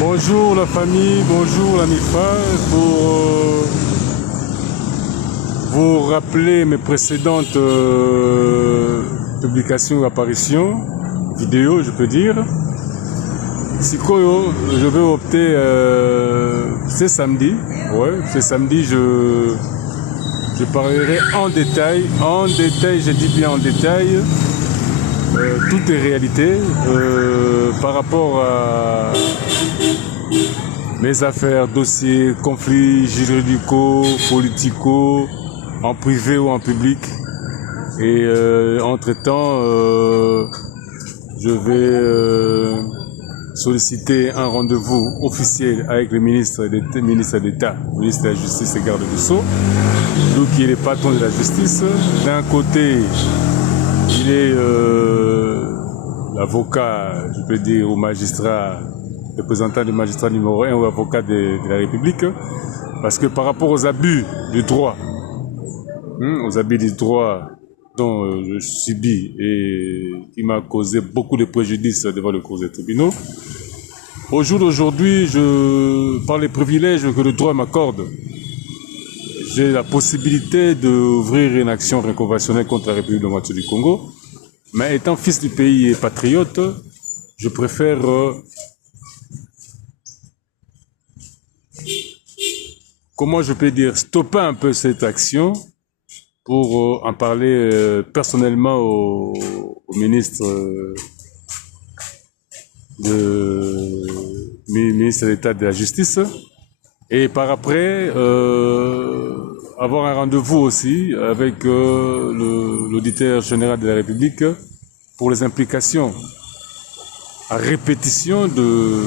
Bonjour la famille, bonjour la MIFA. Pour vous rappeler mes précédentes publications ou apparitions, vidéos je peux dire. Sikoyo, je vais opter, c'est samedi, je parlerai en détail, je dis bien en détail, toutes les réalités par rapport à mes affaires, dossiers, conflits juridicaux, politico, en privé ou en public. Et entre-temps, je vais solliciter un rendez-vous officiel avec le ministre d'État, ministre de la Justice et garde du Sceau, donc il est le patron de la justice. D'un côté, il est l'avocat, je peux dire, au magistrat, représentant du magistrat numéro 1 ou avocat de la République, parce que par rapport aux abus du droit, dont je subis et qui m'a causé beaucoup de préjudices devant le cours des tribunaux, au jour d'aujourd'hui, par les privilèges que le droit m'accorde, j'ai la possibilité d'ouvrir une action réconventionnelle contre la République démocratique du Congo. Mais étant fils du pays et patriote, je préfère comment je peux dire, stopper un peu cette action pour en parler personnellement au ministre ministre de l'État de la Justice, et par après avoir un rendez-vous aussi avec l'auditeur général de la République pour les implications à répétition de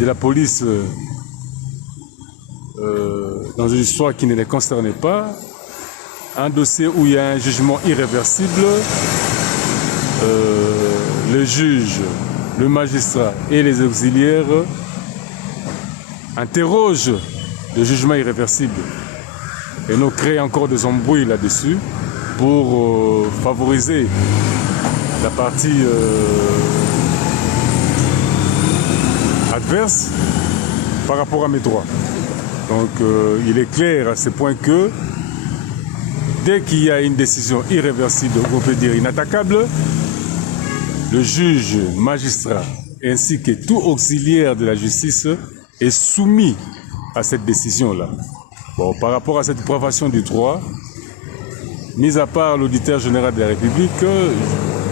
la police dans une histoire qui ne les concernait pas, un dossier où il y a un jugement irréversible. Le juge, le magistrat et les auxiliaires interrogent le jugement irréversible et nous créent encore des embrouilles là-dessus pour favoriser la partie adverse par rapport à mes droits. Donc il est clair à ce point que dès qu'il y a une décision irréversible, on peut dire inattaquable, le juge, magistrat, ainsi que tout auxiliaire de la justice est soumis à cette décision-là. Bon, par rapport à cette privation du droit, mis à part l'auditeur général de la République,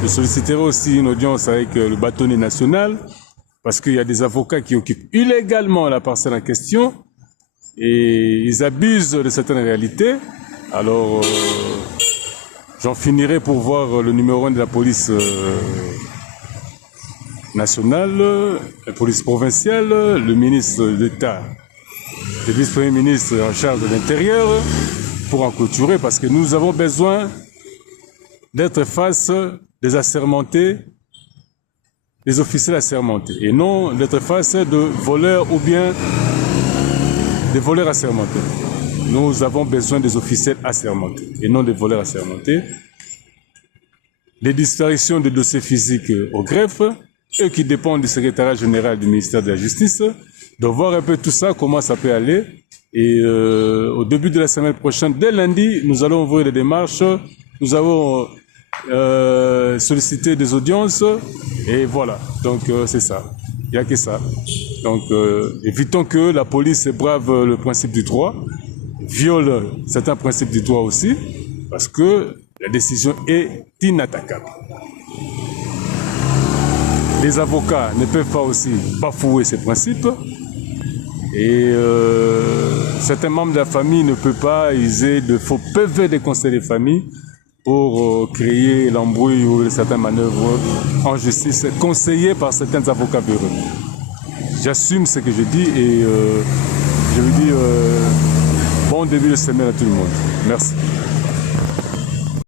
je solliciterai aussi une audience avec le bâtonnier national, parce qu'il y a des avocats qui occupent illégalement la parcelle en question, et ils abusent de certaines réalités. Alors, j'en finirai pour voir le numéro 1 de la police nationale, la police provinciale, le ministre d'État, le vice-premier ministre en charge de l'Intérieur, pour en clôturer, parce que nous avons besoin d'être face des assermentés, des officiels assermentés, et non d'être face de voleurs ou bien des voleurs assermentés. Nous avons besoin des officiels assermentés et non des voleurs assermentés. Les disparitions de dossiers physiques au greffe, eux qui dépendent du secrétariat général du ministère de la Justice, de voir un peu tout ça, comment ça peut aller. Et au début de la semaine prochaine, dès lundi, nous allons ouvrir les démarches. Nous avons sollicité des audiences et voilà. Donc c'est ça. Il n'y a que ça. Donc évitons que la police brave le principe du droit, viole certains principes du droit aussi, parce que la décision est inattaquable. Les avocats ne peuvent pas aussi bafouer ces principes, et certains membres de la famille ne peuvent pas user de faux PV des conseils de famille pour créer l'embrouille ou certaines manœuvres en justice conseillées par certains avocats véreux. J'assume ce que je dis et je vous dis bon début de semaine à tout le monde. Merci.